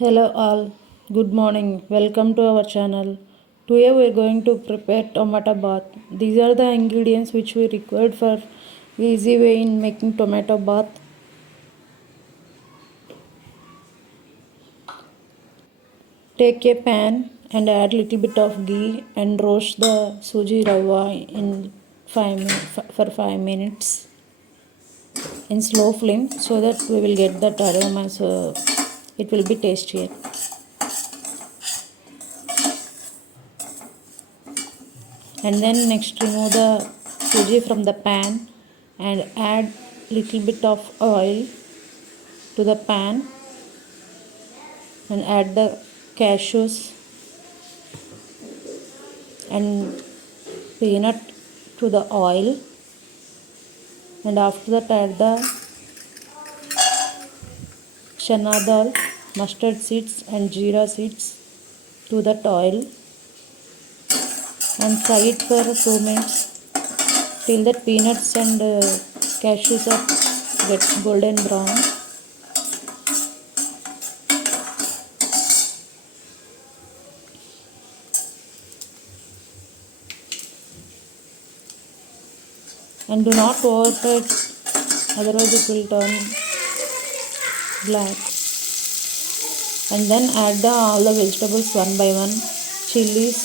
Hello all, good morning. Welcome to our channel. Today we are going to prepare tomato bath. These are the ingredients which we required for easy way in making tomato bath. Take a pan and add little bit of ghee and roast the suji rava in 5 minutes in slow flame so that we will get that aroma, so it will be tastier. And then next remove the suji from the pan and add little bit of oil to the pan and add the cashews and peanut to the oil, and after that add the chana dal, mustard seeds and jeera seeds to that oil and fry it for 2 minutes till that peanuts and cashews are get golden brown. And do not overfry it, otherwise it will turn black. And then add all the vegetables one by one: chilies,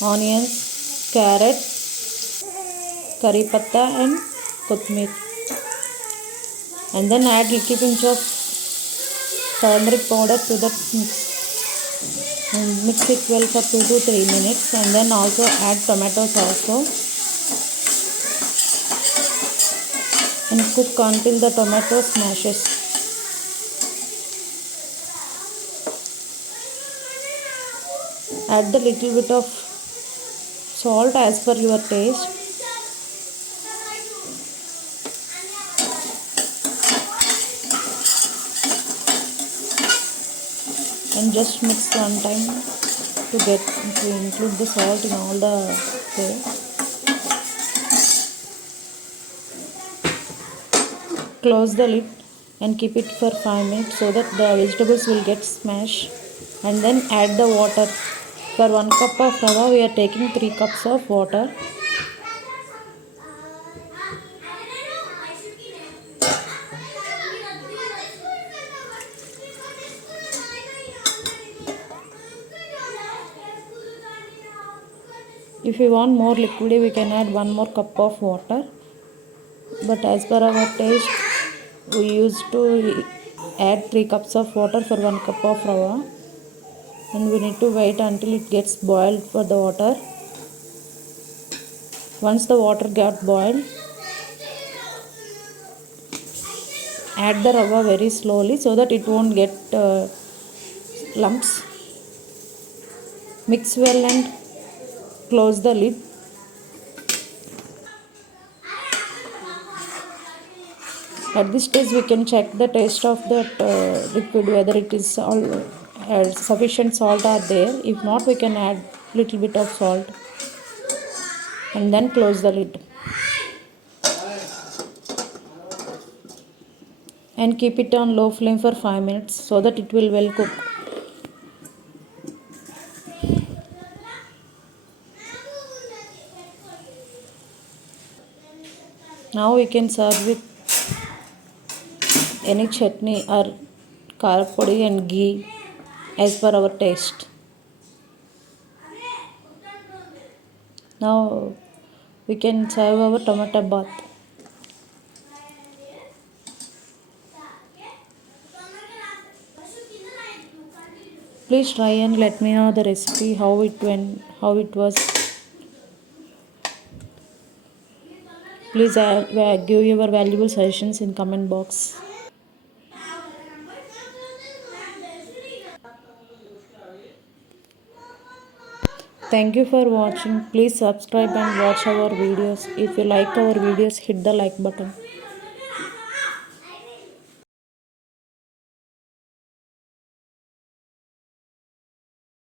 onions, carrot, curry patta and kothmir. And then add little pinch of turmeric powder to that mix and mix it well for 2 to 3 minutes, and then also add tomatoes also and cook until the tomato smashes. Add the little bit of salt as per your taste and just mix one time to include the salt in all the way. Close the lid and keep it for 5 minutes so that the vegetables will get smashed, and then add the water. For 1 cup of rava we are taking 3 cups of water. If you want more liquidy, we can add 1 more cup of water, but as per our taste we used to add 3 cups of water for 1 cup of rava, and we need to wait until it gets boiled for the water. Once the water got boiled, add the rava very slowly so that it won't get lumps. Mix well and close the lid. At this stage we can check the taste of that liquid, whether it is all sufficient salt are there. If not, we can add little bit of salt and then close the lid and keep it on low flame for 5 minutes so that it will well cook. Now we can serve with any chutney or karapodi and ghee as per our taste. Now we can serve our tomato bath. Please try and let me know the recipe, how it went, how it was. Please give your valuable suggestions in comment box. Thank you for watching. Please subscribe and watch our videos. If you like our videos, hit the like button.